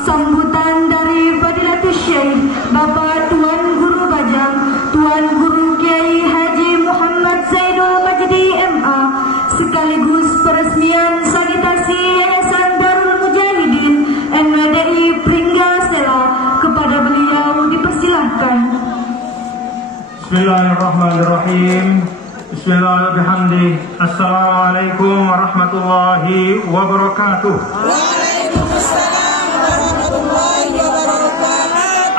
Sambutan dari Fadilatul Syekh Bapak Tuan Guru Bajang, Tuan Guru Kiai Haji Muhammad Zainul Majdi MA, sekaligus peresmian sanitasi Yayasan Darul Mujahidin NWDI Pringgasela. Kepada beliau dipersilahkan. Bismillahirrahmanirrahim. Bismillahirrahmanirrahim. Assalamualaikum warahmatullahi wabarakatuh.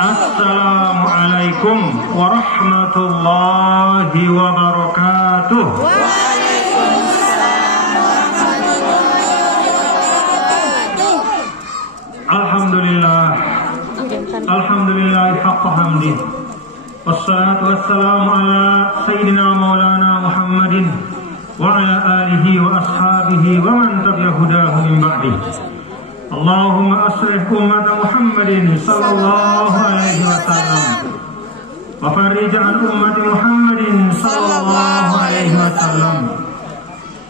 Assalamualaikum warahmatullahi wabarakatuh. Alhamdulillah. Alhamdulillah haqqa hamdih. Wassalatu wassalamu ala sayyidina maulana Muhammadin wa ala alihi wa ashabihi wa man tabi'ahu hudahu min ba'dih. Allahumma aslih umat Muhammadin sallallahu alaihi wasallam wa farij an umat Muhammadin sallallahu alaihi wasallam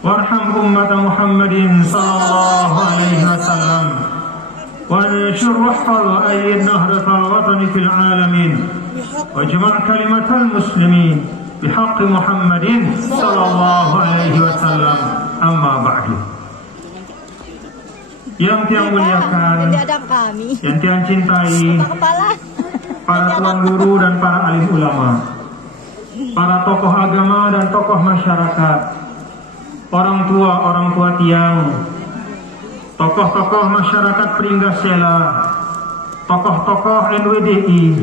warham umat Muhammadin sallallahu alaihi wasallam wa nashur rahfal wa ayyid nahratal watani fil alamin wajma' kalimatal muslimin bihaqqi Muhammadin sallallahu alaihi wasallam. Amma ba'du. Yang tiang muliakan, yang tiang cintai, para tuan guru dan para alim ulama, para tokoh agama dan tokoh masyarakat, orang tua tiang, tokoh-tokoh masyarakat Pringgasela, tokoh-tokoh NWDI,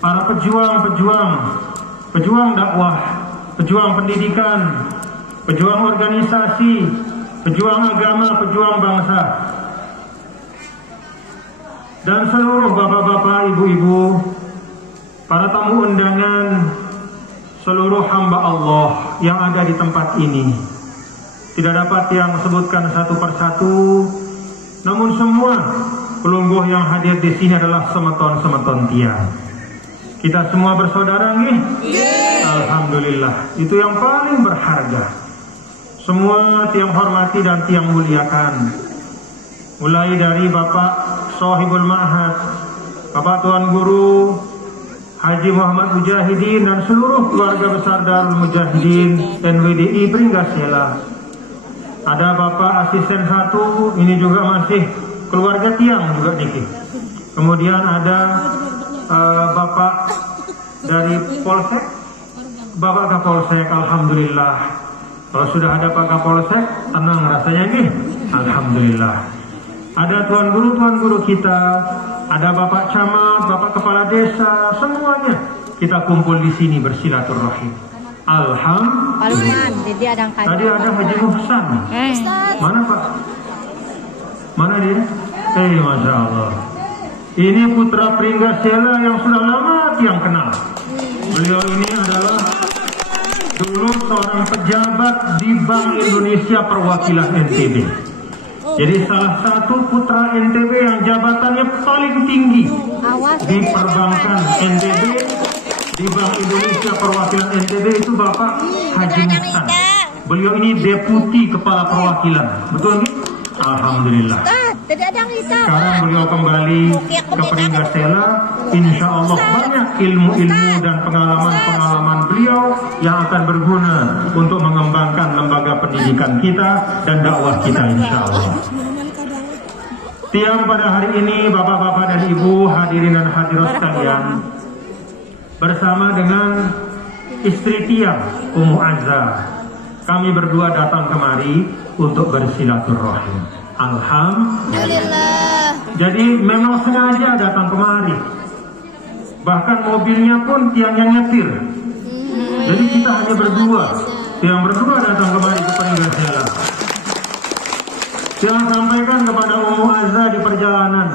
para pejuang dakwah, pejuang pendidikan, pejuang organisasi, pejuang agama, pejuang bangsa, dan seluruh bapak-bapak, ibu-ibu, para tamu undangan, seluruh hamba Allah yang ada di tempat ini. Tidak dapat yang sebutkan satu persatu, namun semua pelungguh yang hadir di sini adalah semeton-semeton tiang. Kita semua bersaudara nggih? Alhamdulillah, itu yang paling berharga. Semua tiang hormati dan tiang muliakan. Mulai dari Bapak Sohibul Ma'had, Bapak Tuan Guru Haji Muhammad Mujahidin dan seluruh keluarga besar Darul Mujahidin NWDI Pringgasela. Ada Bapak Asisten 1, ini juga masih keluarga tiang juga dikit. Kemudian ada Bapak dari Polsek, Bapak Kapolsek. Alhamdulillah. Kalau sudah ada Pak Kapolsek, tenang rasanya nih. Alhamdulillah. Ada tuan guru kita, ada Bapak Camat, Bapak Kepala Desa, semuanya kita kumpul di sini bersilaturahim. Alhamdulillah. Tadi ada Haji Muhsan. Mana Pak? Mana dia? Masya Allah. Ini putra Pringgasela yang sudah lama tiang kenal. Beliau ini adalah dulu seorang pejabat di Bank Indonesia Perwakilan NTB. Jadi salah satu putra NTB yang jabatannya paling tinggi di perbankan NTB, di Bank Indonesia Perwakilan NTB itu Bapak Haji Muhsan. Beliau ini deputi kepala perwakilan, betul nih? Alhamdulillah. Sekarang beliau kembali ke Pringgasela. Insya Allah banyak ilmu-ilmu dan pengalaman-pengalaman beliau yang akan berguna untuk mengembangkan lembaga pendidikan kita dan dakwah kita insya Allah. Tiang pada hari ini, bapak-bapak dan ibu, hadirin dan hadirat sekalian, bersama dengan istri tiang, Ummu Azza, kami berdua datang kemari untuk bersilaturahim. Alhamdulillah. Jadi memang sengaja datang kemari. Bahkan mobilnya pun tiang yang nyetir. Jadi kita hanya berdua. Tiang berdua datang kemari ke Pringgasela. Tiang sampaikan kepada Ummu Azza di perjalanan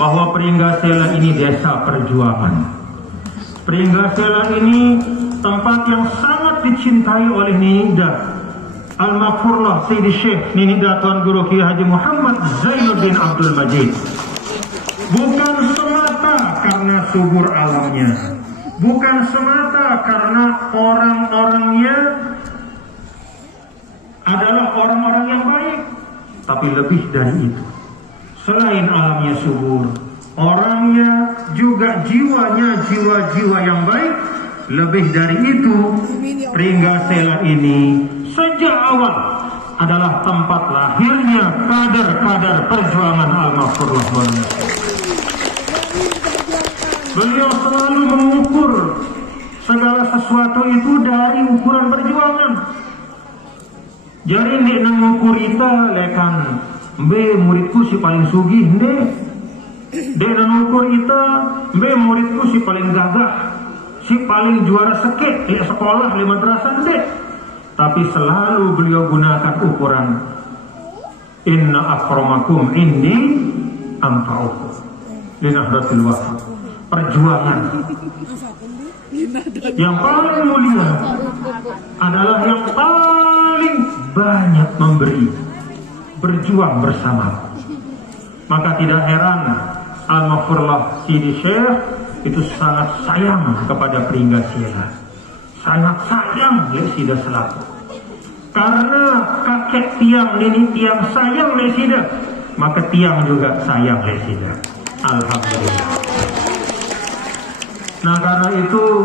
bahwa Pringgasela ini desa perjuangan. Pringgasela ini tempat yang sangat dicintai oleh Nida Al-Maghfurlah Sayyidi Syekh Nida Tuan Guru Kiai Haji Muhammad Zainuddin Abdul Majid. Bukan semata karena subur alamnya, bukan semata karena orang-orangnya adalah orang-orang yang baik, tapi lebih dari itu. selain alamnya subur, orangnya juga jiwanya jiwa-jiwa yang baik. Lebih dari itu, Pringgasela ini sejak awal adalah tempat lahirnya kader-kader perjuangan Al-Maghfurlah. Beliau selalu mengukur segala sesuatu itu dari ukuran perjuangan. Jadi nek mengukur kita lekan be muridku si paling sugih deh. Dek mengukur kita be muridku si paling gagah, si paling juara sekit di sekolah di madrasah deh. Tapi selalu beliau gunakan ukuran inna akramakum indi anfa'ukum linahdatil wafat. Perjuangan yang paling mulia adalah yang paling banyak memberi, berjuang bersama. Maka tidak heran Al-Maghfurlah Sidi Syekh itu sangat sayang kepada Pringgasela, sangat sayang Lesida selaku. Karena kakek tiang, nenek tiang sayang Lesida, maka tiang juga sayang Lesida. Alhamdulillah. Nah karena itu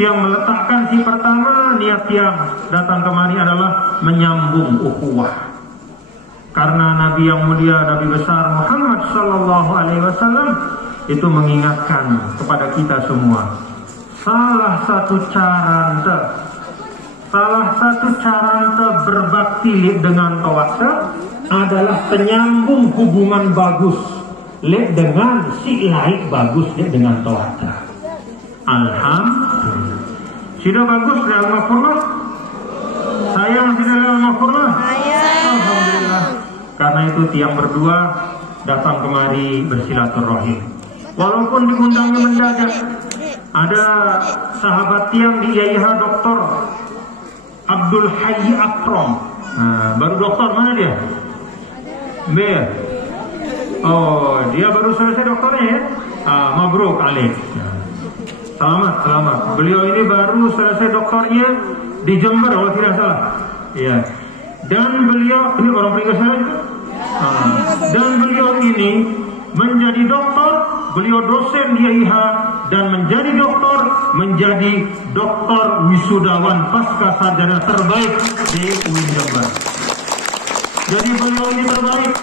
tiang meletakkan si pertama, niat tiang datang kemari adalah menyambung ukhuwah. Karena Nabi yang mulia, Nabi besar Muhammad Sallallahu Alaihi Wasallam itu mengingatkan kepada kita semua, salah satu cara berbakti dengan tawakal adalah penyambung hubungan bagus dengan si lain bagus dengan tawakal. Alhamdulillah. Sudah bagus ya Al-Maghfurlah. Sayang sudah Al-Maghfurlah. Alhamdulillah. Karena itu tiang berdua datang kemari bersilaturahim. Walaupun diundangnya mendadak. Ada sahabat tiang di IAIH Dr. Abdul Hayy Akram. Nah, baru doktor mana dia? B. Oh, dia baru selesai doktornya ya. Mabruk alaih. Selamat. Beliau ini baru selesai doktornya di Jember kalau tidak salah. Iya. Dan beliau ini orang Pringgasela juga. Dan beliau ini menjadi doktor, beliau dosen di IAIH dan menjadi doktor wisudawan pasca sarjana terbaik di UIN Jember. Jadi beliau ini terbaik.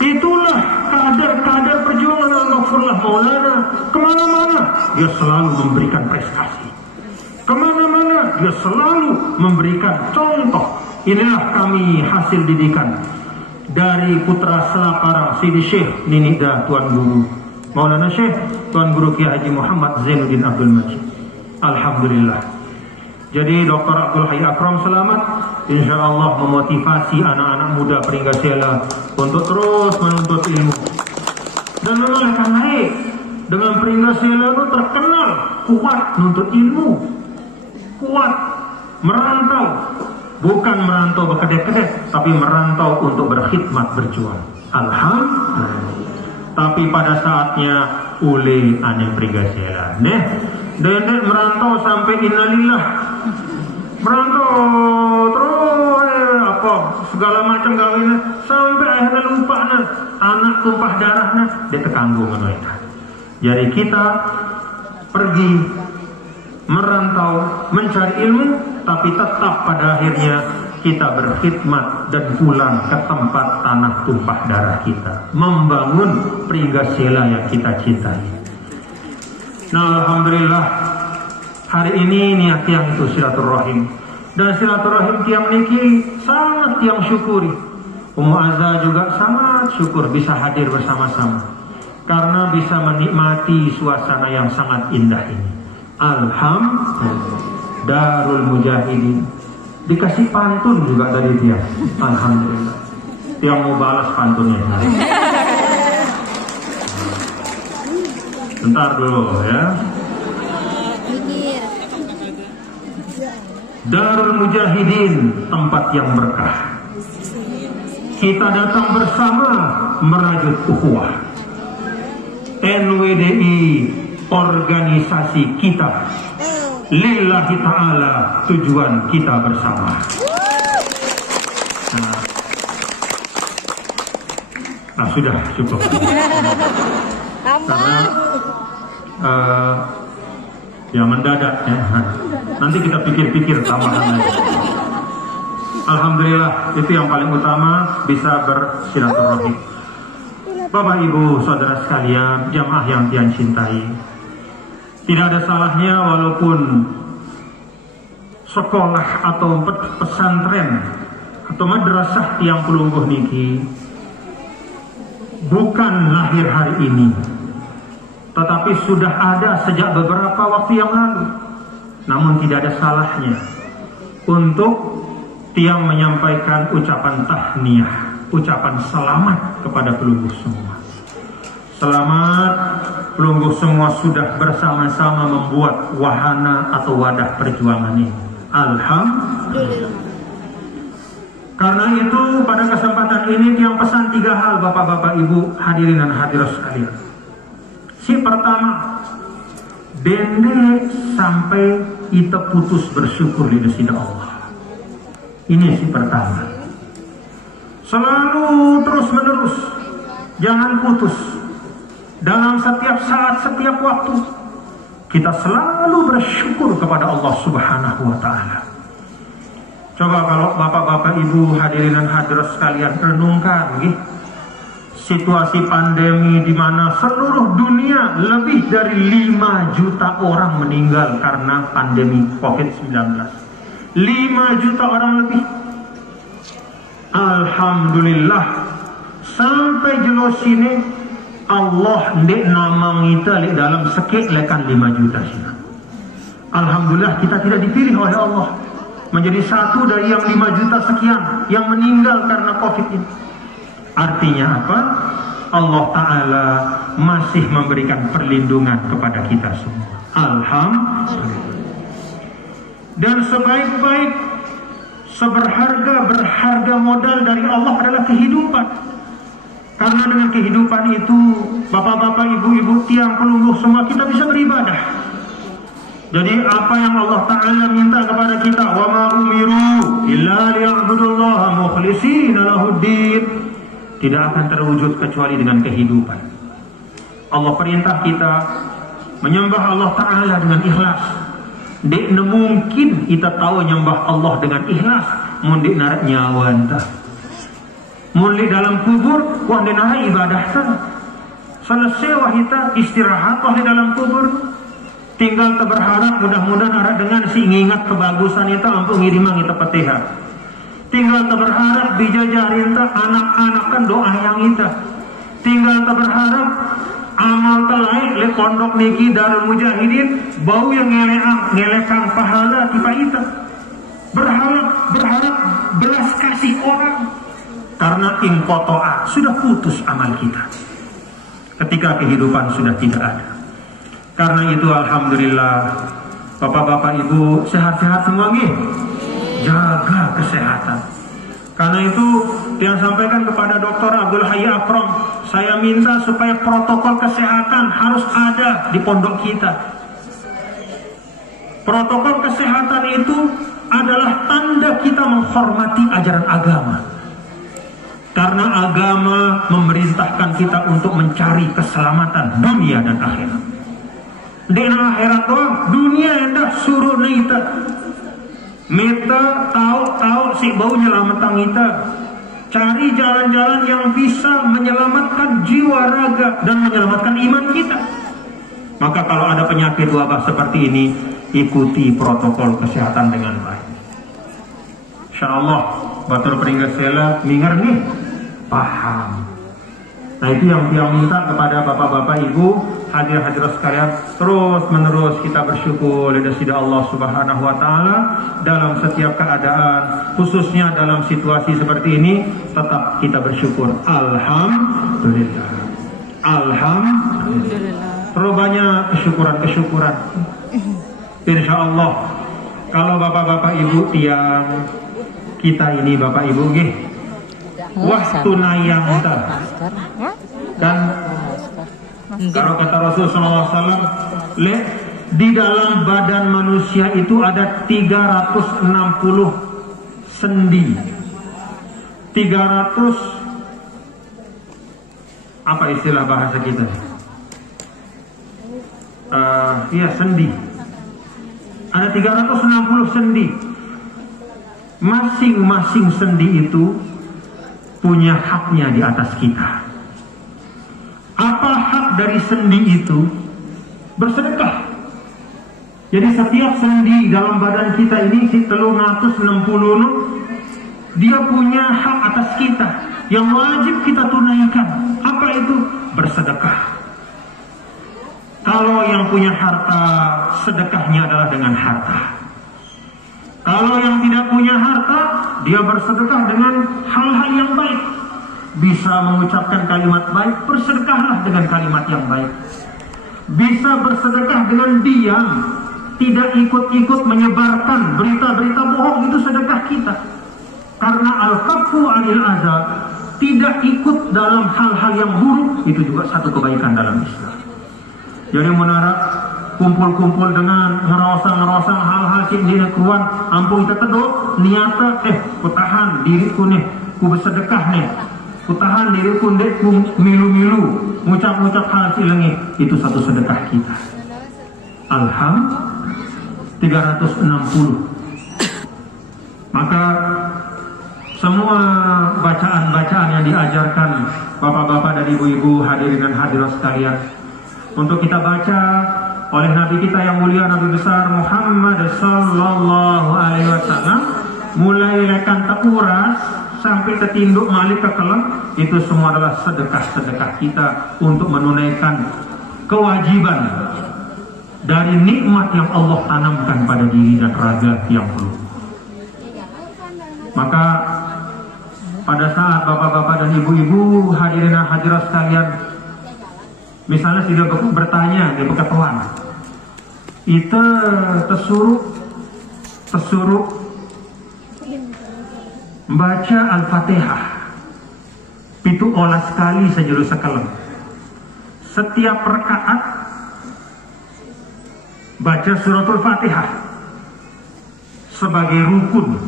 Itulah kader-kader perjuangan Al-Maghfurlah Maulana. Kemana-mana dia selalu memberikan prestasi. Kemana-mana dia selalu memberikan contoh. Inilah kami hasil didikan dari putra Selaparang Sidi Syekh Ninida Tuan Guru Maulana Syekh Tuan Guru Kiai Haji Muhammad Zainuddin Abdul Majid. Alhamdulillah. Jadi Dr. Abdul Hayy Akram selamat, insya Allah memotivasi anak-anak muda Pringgasela untuk terus menuntut ilmu. Dan memang akan naik. Dengan Pringgasela itu terkenal kuat menuntut ilmu, kuat merantau, bukan merantau berkedek-kedek, tapi merantau untuk berkhidmat berjuang. Alhamdulillah. Tapi pada saatnya ule ane Pringgasela, Dendek merantau sampai innalillah, merantau terus segala macam gawinnya sampai akhirnya lupa anak tumpah darahnya dia tekanggung mereka. Jadi kita pergi merantau mencari ilmu, tapi tetap pada akhirnya kita berkhidmat dan pulang ke tempat tanah tumpah darah kita, membangun Pringgasela yang kita cintai. Nah alhamdulillah hari ini niat tiang itu silaturahim, dan silaturahim tiang niki sangat tiang syukuri. Ummu Azza juga sangat syukur bisa hadir bersama-sama karena bisa menikmati suasana yang sangat indah ini. Alhamdulillah. Darul Mujahidin dikasih pantun juga dari tiang. Alhamdulillah. Tiang mau balas pantunnya. Bentar dulu ya. Darul Mujahidin, tempat yang berkah. Kita datang bersama merajut ukhuwah. NWDI, organisasi kita. Lillahi ta'ala, tujuan kita bersama. Sudah cukup. Karena ya mendadak ya. Nanti kita pikir-pikir tambahan lagi. Alhamdulillah, itu yang paling utama, bisa bersilaturahim. Bapak Ibu saudara sekalian, jamaah yang Tian cintai, tidak ada salahnya walaupun sekolah atau pesantren atau madrasah Tiang Pelungguh niki bukan lahir hari ini, tetapi sudah ada sejak beberapa waktu yang lalu. Namun tidak ada salahnya untuk Tiang menyampaikan ucapan tahniah, ucapan selamat kepada pelungguh semua. Selamat, pelungguh semua sudah bersama-sama membuat wahana atau wadah perjuangan ini. Alhamdulillah. Karena itu pada kesempatan ini Tiang pesan 3 hal Bapak-bapak Ibu hadirin dan hadirat sekalian. Si pertama, dende sampai kita putus bersyukur di sisi Allah. Ini si pertama. Selalu terus menerus, jangan putus. Dalam setiap saat, setiap waktu, kita selalu bersyukur kepada Allah Subhanahu wa Ta'ala. Coba kalau Bapak-bapak Ibu hadirin dan hadirat sekalian renungkan, situasi pandemi di mana seluruh dunia lebih dari 5 juta orang meninggal karena pandemi COVID-19. 5 juta orang lebih. Alhamdulillah, sampai jelos ini Allah ndek nama kita di dalam sekek lekan 5 juta sini. Alhamdulillah kita tidak dipilih oleh Allah menjadi satu dari yang 5 juta sekian yang meninggal karena COVID ini. Artinya apa? Allah Ta'ala masih memberikan perlindungan kepada kita semua. Alhamdulillah. Dan sebaik-baik, berharga modal dari Allah adalah kehidupan. Karena dengan kehidupan itu, bapak-bapak, ibu-ibu, tiang pelungguh semua, kita bisa beribadah. Jadi apa yang Allah Ta'ala minta kepada kita, wa ma umiru illa liya'budullaha mukhlishina lahuddin, tidak akan terwujud kecuali dengan kehidupan. Allah perintah kita menyembah Allah Ta'ala dengan ikhlas. Dek mungkin kita tahu nyembah Allah dengan ikhlas, mundik narak nyawa entah. Mulai dalam kubur, wah denara ibadah sana. Selesai wahita istirahat wah di dalam kubur. Tinggal berharap mudah-mudahan arah dengan si ingat kebagusan itu ampun ngirimang kita petiha. Tinggal berharap bijajarin ta anak-anak kan doa yang kita. Tinggal berharap amal terlaik le pondok niki Darul Mujahidin bau yang ngelekang pahala tipa kita. Berharap belas kasih orang. Karena ingkotoa sudah putus amal kita ketika kehidupan sudah tidak ada. Karena itu alhamdulillah bapak-bapak ibu sehat-sehat semua nih, jaga kesehatan. Karena itu yang sampaikan kepada Dr. Abdul Hayy Akram, saya minta supaya protokol kesehatan harus ada di pondok kita. Protokol kesehatan itu adalah tanda kita menghormati ajaran agama. Karena agama memerintahkan kita untuk mencari keselamatan dunia dan akhirat. Di akhirat doang, dunia endah suruh nita. Mita tahu si bau nyelamatkan kita. Cari jalan-jalan yang bisa menyelamatkan jiwa raga dan menyelamatkan iman kita. Maka kalau ada penyakit wabah seperti ini, ikuti protokol kesehatan dengan baik. Insyaallah batur pringgasela minger nih paham. Nah itu yang minta kepada bapak-bapak ibu hadirin-hadirat sekalian, terus menerus kita bersyukur kepada Allah Subhanahu wa Ta'ala dalam setiap keadaan, khususnya dalam situasi seperti ini tetap kita bersyukur. Alhamdulillah. Alhamdulillah. Terlalu banyak kesyukuran. Insya Allah kalau bapak-bapak ibu tiang kita ini bapak ibu waktu nayang dan kalau kata Rasulullah SAW, di dalam badan manusia itu ada 360 sendi, 300 apa istilah bahasa kita? Iya, sendi. Ada 360 sendi. Masing-masing sendi itu punya haknya di atas kita. Apa hak dari sendi itu? Bersedekah. Jadi setiap sendi dalam badan kita ini, si 360, dia punya hak atas kita yang wajib kita tunaikan. Apa itu? Bersedekah. Kalau yang punya harta, sedekahnya adalah dengan harta. Kalau yang tidak punya harta, dia bersedekah dengan hal-hal yang baik. Bisa mengucapkan kalimat baik, bersedekahlah dengan kalimat yang baik. Bisa bersedekah dengan diam, tidak ikut-ikut menyebarkan berita-berita bohong, itu sedekah kita. Karena al-kaffu 'anil adza, tidak ikut dalam hal-hal yang buruk, itu juga satu kebaikan dalam Islam. Jadi menara kumpul-kumpul dengan ngerosang hal-hal sing dina keruan ampun kita tedok niata kutahan diriku nih ku bersedekah nih, kutahan diriku ndek ku milu-milu ngucap-ngucap hal silengi, itu satu sedekah kita. Alhamdulillah 360. Maka semua bacaan-bacaan yang diajarkan bapak-bapak dan ibu-ibu, hadirin dan hadirat sekalian, untuk kita baca oleh Nabi kita yang mulia, Nabi besar Muhammad sallallahu alaihi wasallam, mulai lekan tekuras sampai ketinduk malik ke kelem, itu semua adalah sedekah-sedekah kita untuk menunaikan kewajiban dari nikmat yang Allah tanamkan pada diri dan raga yang perlu. Maka pada saat bapak-bapak dan ibu-ibu, hadirin dan hadirat sekalian, misalnya sudah bertanya di ketuan, itu tersuruh membaca Al-Fatihah itu olah sekali sejurus sekelem. Setiap rakaat baca suratul Fatihah sebagai rukun.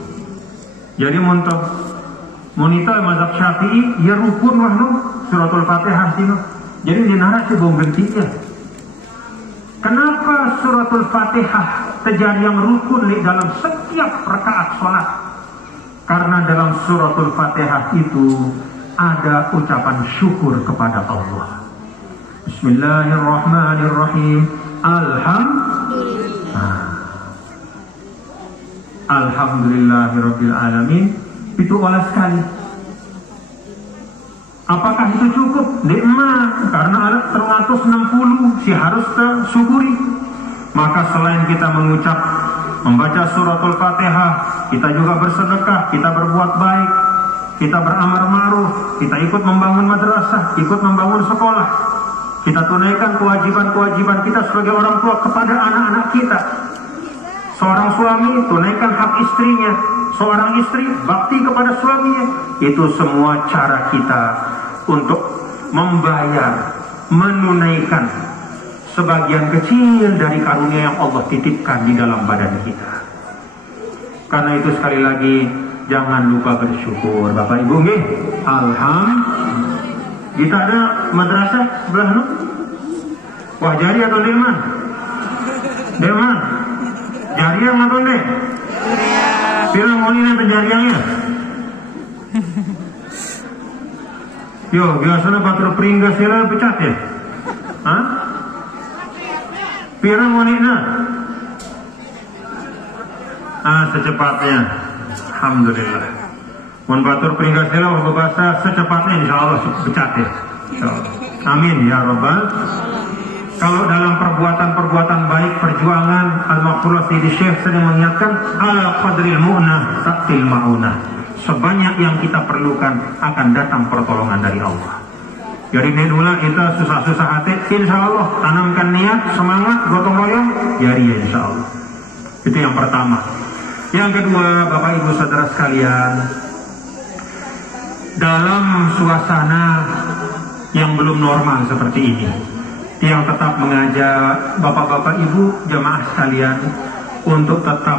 Jadi monita mazhab Syafi'i ya rukun wahnu suratul Fatihah sino. Jadi di narasi bom ya. Kenapa suratul Fatihah terjadi yang rukun di dalam setiap rakaat sholat? Karena dalam suratul Fatihah itu ada ucapan syukur kepada Allah. Bismillahirrahmanirrahim. Alhamdulillahirabbil alamin. Itu olah sekali. Apakah itu cukup? Nikmat, karena ada 360 si harus tersyukuri. Maka selain kita membaca suratul Fatihah, kita juga bersedekah, kita berbuat baik, kita beramar ma'ruf, kita ikut membangun madrasah, ikut membangun sekolah, kita tunaikan kewajiban-kewajiban kita sebagai orang tua kepada anak-anak kita. Seorang suami tunaikan hak istrinya, seorang istri bakti kepada suaminya. Itu semua cara kita untuk membayar, menunaikan sebagian kecil dari karunia yang Allah titipkan di dalam badan kita. Karena itu sekali lagi jangan lupa bersyukur Bapak Ibu nggih. Alhamdulillah. Kita ada madrasah sebelah nu. Wah jari atau deman? Deman. Jari yang atau deh? Pirang mau ini penjariannya. Yo, biasanya batur peringgas sila pecat ya? Hah? Pirang wanita? Secepatnya. Alhamdulillah. Mun batur peringgas sila berbahasa secepatnya insya Allah pecat ya. Amin ya Rabbal. Kalau dalam perbuatan-perbuatan baik, perjuangan, Al-Maqfurah Sayyidi Syekh sering mengingatkan ala qadril mu'nah ta'til ma'unah. Sebanyak yang kita perlukan akan datang pertolongan dari Allah. Jadi nidula kita susah-susah hati, insya Allah tanamkan niat, semangat, gotong royong, jari ya insya Allah. Itu yang pertama. Yang kedua, Bapak Ibu Saudara sekalian, dalam suasana yang belum normal seperti ini, yang tetap mengajak Bapak-Bapak Ibu jamaah sekalian untuk tetap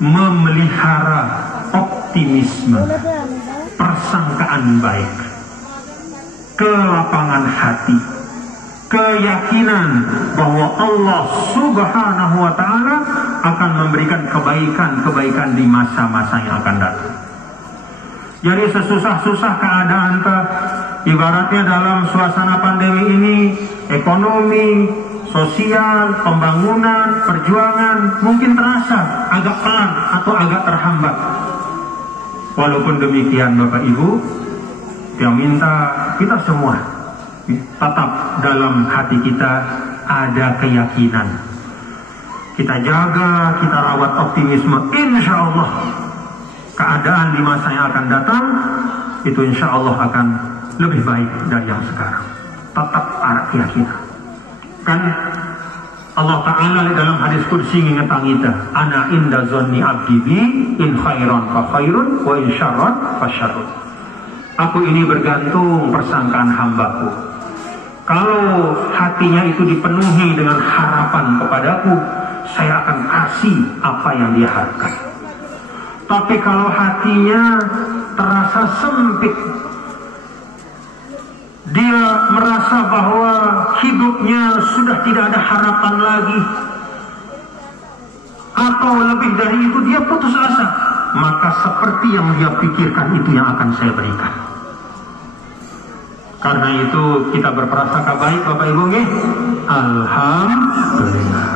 memelihara optimisme, persangkaan baik. kelapangan hati, keyakinan bahwa Allah Subhanahu wa Ta'ala akan memberikan kebaikan-kebaikan di masa-masa yang akan datang. Jadi sesusah-susah keadaan ibaratnya dalam suasana pandemi ini, ekonomi, sosial, pembangunan, perjuangan mungkin terasa agak pelan atau agak terhambat. Walaupun demikian Bapak Ibu, yang minta kita semua tetap dalam hati kita ada keyakinan. Kita jaga, kita rawat optimisme. Insya Allah keadaan di masa yang akan datang itu insya Allah akan lebih baik dari yang sekarang. Tetap ada keyakinan. Kan Allah Ta'ala dalam hadis kursi ngingetan kita, ana inda zonni abdi bi, in khairan fa khairun wa in syarran fa syarrun. Aku ini bergantung persangkaan hambaku. Kalau hatinya itu dipenuhi dengan harapan kepadaku, saya akan kasih apa yang dia harapkan. Tapi kalau hatinya terasa sempit, dia merasa bahwa hidupnya sudah tidak ada harapan lagi, atau lebih dari itu dia putus asa, maka seperti yang dia pikirkan itu yang akan saya berikan. Karena itu kita berprasangka baik Bapak Ibu nggih. Alhamdulillah.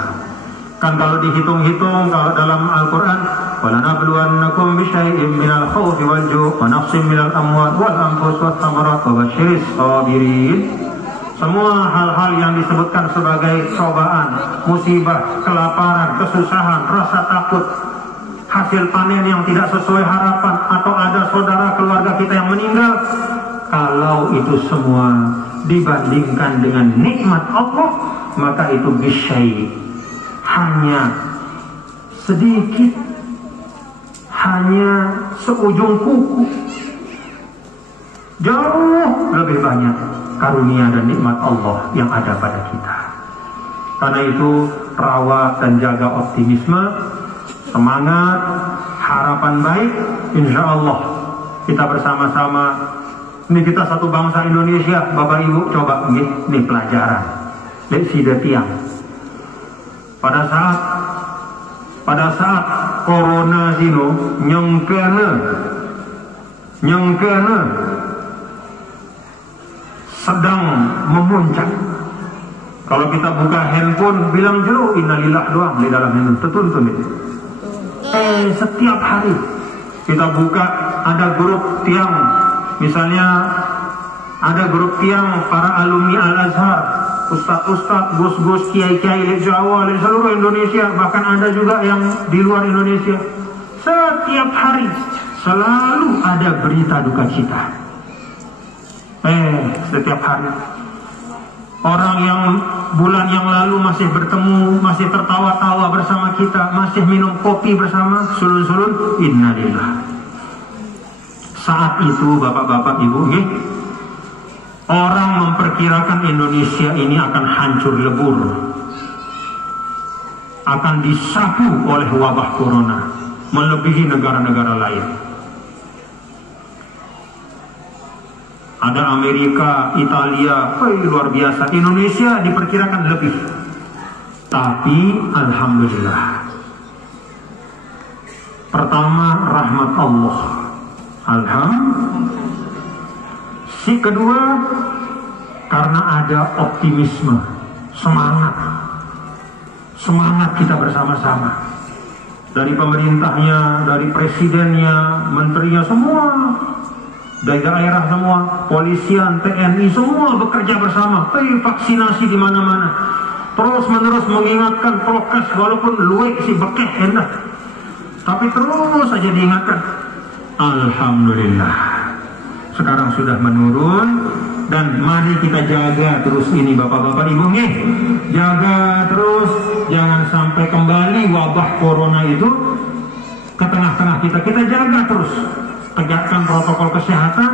Kan kalau dihitung-hitung kalau dalam Al-Qur'an, wala nabluwannakum bisyai'im minal khawfi wal ju' wa naqsin minal amwal wal anfus wath thamarat wa basyiris sabirin. Semua hal-hal yang disebutkan sebagai cobaan, musibah, kelaparan, kesusahan, rasa takut, hasil panen yang tidak sesuai harapan, atau ada saudara keluarga kita yang meninggal, kalau itu semua dibandingkan dengan nikmat Allah, maka itu bisyai, hanya sedikit, hanya seujung kuku. Jauh lebih banyak karunia dan nikmat Allah yang ada pada kita. Karena itu rawat dan jaga optimisme, semangat, harapan baik. Insya Allah kita bersama-sama. Ini kita satu bangsa Indonesia, Bapak Ibu coba ini pelajaran. Lihat si tiang. Pada saat corona zino nyengkene sedang memuncak. Kalau kita buka handphone bilang jero innalillah doang di dalam handphone tertuntun itu. Setiap hari kita buka ada grup tiang. Misalnya ada grup tiang para alumni Al-Azhar, ustadz-ustadz, gus-gus, kiai-kiai di Jawa, di seluruh Indonesia, bahkan ada juga yang di luar Indonesia. Setiap hari selalu ada berita duka cita. Setiap hari. Orang yang bulan yang lalu masih bertemu, masih tertawa-tawa bersama kita, masih minum kopi bersama, sulun-sulun, innalillah. Saat itu Bapak-bapak Ibu, orang memperkirakan Indonesia ini akan hancur lebur, akan disapu oleh wabah corona, melebihi negara-negara lain. Ada Amerika, Italia, luar biasa. Indonesia diperkirakan lebih. Tapi alhamdulillah. Pertama, rahmat Allah. Alhamdulillah. Si kedua, karena ada optimisme, semangat kita bersama-sama. Dari pemerintahnya, dari presidennya, menterinya, semua, dari daerah semua, polisian, TNI, semua bekerja bersama. Vaksinasi di mana-mana. Terus menerus mengingatkan prokes, walaupun luwek si bekeh enak, tapi terus saja diingatkan. Alhamdulillah, sekarang sudah menurun, dan mari kita jaga terus ini Bapak-bapak Ibu nih, jaga terus, jangan sampai kembali wabah corona itu ke tengah-tengah kita. Kita jaga terus, tegakkan protokol kesehatan,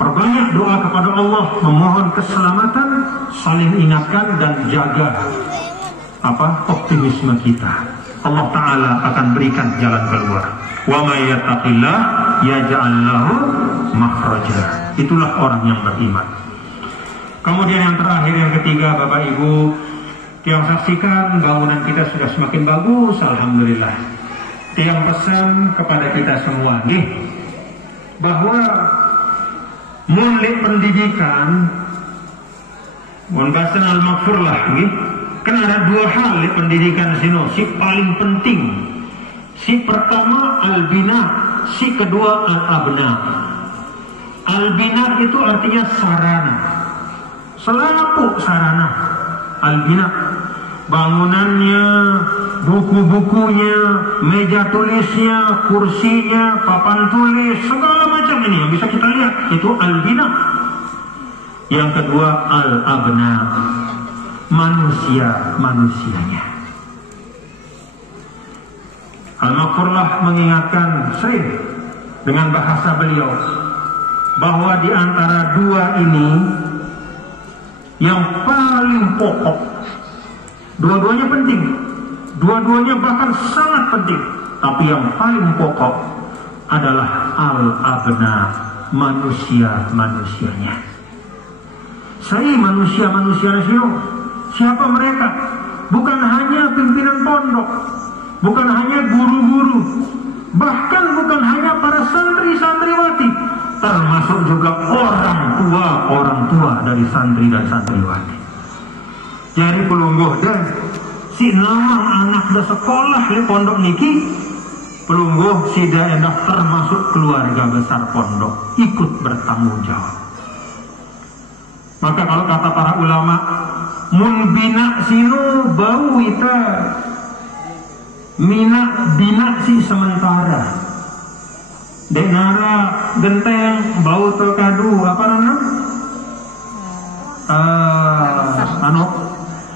perbanyak doa kepada Allah, memohon keselamatan, saling ingatkan dan jaga optimisme kita. Allah Ta'ala akan berikan jalan keluar. Wa may yattaqillah yaj'al lahu makhraja. itulah orang yang beriman. Kemudian yang terakhir, yang ketiga, Bapak Ibu, Tiang saksikan bangunan kita sudah semakin bagus, alhamdulillah. Tiang pesan kepada kita semua nih, bahwa mulai pendidikan Bahasan al-makfur lah nih. Kan ada dua hal di pendidikan sini, si paling penting. Si pertama al-bina, si kedua al-abna. Al-bina itu artinya sarana, selaku sarana. Al-bina, bangunannya, buku-bukunya, meja tulisnya, kursinya, papan tulis, segala macam ini yang bisa kita lihat, itu al-bina. Yang kedua al-abna, manusianya. Al-Makfurlah mengingatkan sering dengan bahasa beliau bahwa di antara dua ini yang paling pokok, dua-duanya penting, dua-duanya bahkan sangat penting, tapi yang paling pokok adalah al-abna, manusianya. Saya manusia-manusia nasional. Siapa mereka? Bukan hanya pimpinan pondok, bukan hanya guru-guru, bahkan bukan hanya para santri-santriwati, termasuk juga orang tua dari santri dan santriwati. Jadi pelungguh dan si nama anak da sekolah di pondok niki, pelungguh si daerah termasuk keluarga besar pondok, ikut bertanggung jawab. Maka kalau kata para ulama, mun bina sinu bau ita, bina si sementara. Denara genteng bau terkadu apa namanya?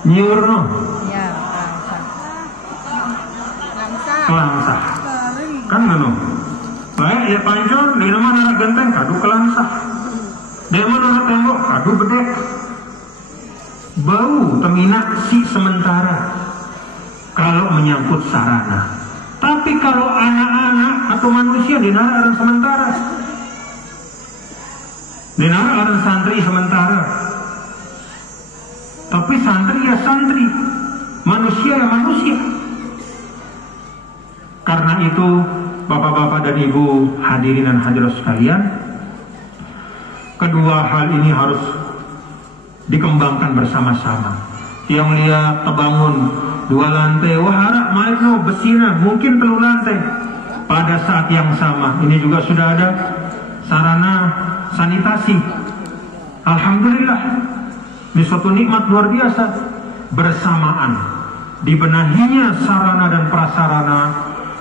Nyiur no. Ya, kelangsah. Kan ngono. Baik ya pancor di mana genteng kadu kelangsah. Di mana tembok kadu bedek. Bau temina si sementara kalau menyangkut sarana. Tapi kalau anak-anak atau manusia dinara orang sementara, dinara orang santri sementara. Tapi santri ya santri, manusia ya manusia. Karena itu bapak-bapak dan ibu hadirin dan hadirat sekalian, kedua hal ini harus dikembangkan bersama-sama. Yang lihat terbangun 2 lantai, wah harap main no besina, mungkin 3 lantai. Pada saat yang sama, ini juga sudah ada sarana sanitasi. Alhamdulillah, ini suatu nikmat luar biasa. Bersamaan dibenahinya sarana dan prasarana,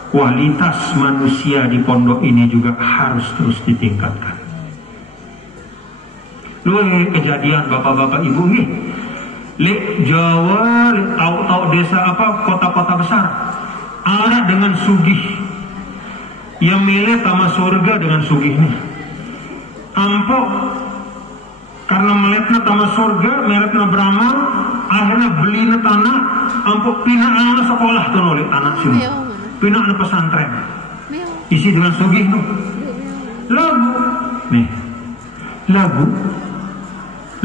kualitas manusia di pondok ini juga harus terus ditingkatkan. Lu kejadian bapak-bapak ibu nih, lek Jawa, lek tahu desa apa, kota-kota besar, ada dengan sugih, yang milih tama surga dengan sugihnya. Ampok, karena melihatnya tama surga, melihatnya beramal, akhirnya beli tanah, ampok pindah anak sekolah tuh oleh tanah sini, pindah anak pesantren, isi dengan sugih tuh. Lagu, nih, lagu.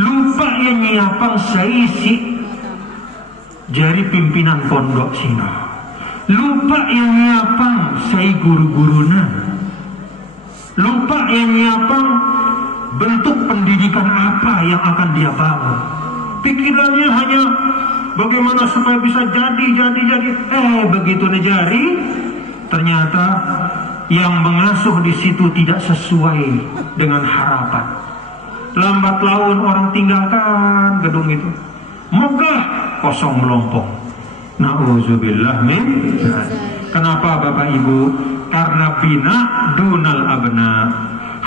Lupa yang nyiapang saisi jari pimpinan pondok sini. Lupa yang nyiapang sai guru-guruna. Lupa yang nyiapang bentuk pendidikan apa yang akan dia bangun. Pikirannya hanya bagaimana supaya bisa jadi. Begitu nejari, ternyata yang mengasuh di situ tidak sesuai dengan harapan. Lambat laun orang tinggalkan gedung itu, megah kosong melompong. Na'udzubillah min. Kenapa Bapak Ibu? Karena bina dunal abna,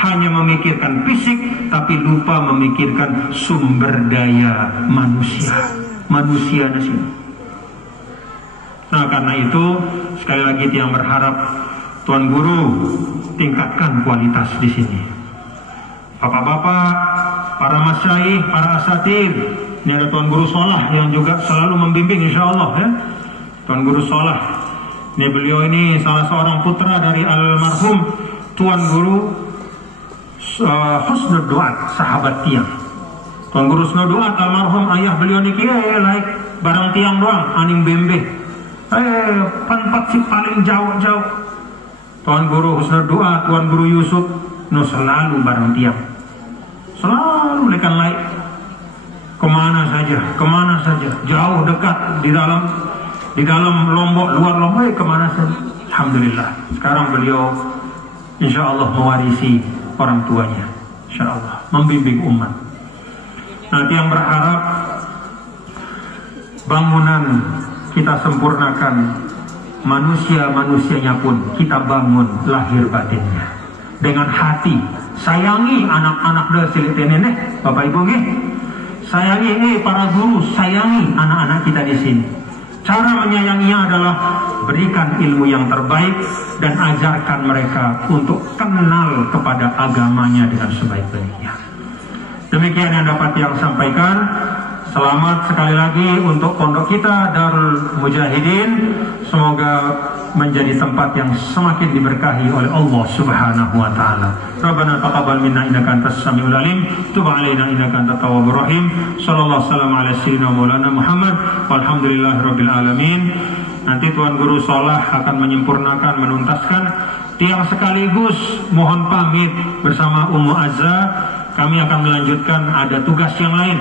hanya memikirkan fisik tapi lupa memikirkan sumber daya manusia nasional. Nah karena itu sekali lagi yang berharap Tuan Guru tingkatkan kualitas di sini. Bapak-bapak, para masyayikh, para asatidz, ini ada Tuan Guru Solah yang juga selalu membimbing insya Allah ya. Tuan Guru Solah, ini beliau ini salah seorang putra dari almarhum Tuan Guru husnul doa sahabat tiang. Tuan Guru husnul doa almarhum ayah beliau niki like barang tiang doang aning bembe. Panpat si paling jauh-jauh. Tuan Guru husnul doa, Tuan Guru Yusuf no selalu barang tiang. Selalu lekan like kemana saja, jauh dekat di dalam Lombok, luar Lombok, kemana saja. Alhamdulillah. Sekarang beliau insya Allah mewarisi orang tuanya, insya Allah membimbing umat. Nanti yang berharap bangunan kita sempurnakan, manusianya pun kita bangun lahir batinnya dengan hati. Sayangi anak-anak dosil nenek, Bapak Ibu nggih. Sayangi para guru, sayangi anak-anak kita di sini. Cara menyayanginya adalah berikan ilmu yang terbaik dan ajarkan mereka untuk kenal kepada agamanya dengan sebaik-baiknya. Demikian yang dapat yang sampaikan. Selamat sekali lagi untuk pondok kita Darul Mujahidin. Semoga menjadi tempat yang semakin diberkahi oleh Allah Subhanahu wa taala. Rabbana taqabbal minna innaka antas samiul alim, tub alaina innaka antat tawwabur rahim. Sallallahu alaihi wasallam maulana Muhammad walhamdulillahirabbil alamin. Nanti Tuan Guru Shalah akan menyempurnakan, menuntaskan tiang sekaligus mohon pamit bersama Ummu Azza. Kami akan melanjutkan, ada tugas yang lain.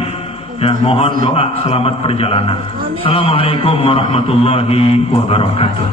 Ya, mohon doa selamat perjalanan. Assalamualaikum warahmatullahi wabarakatuh.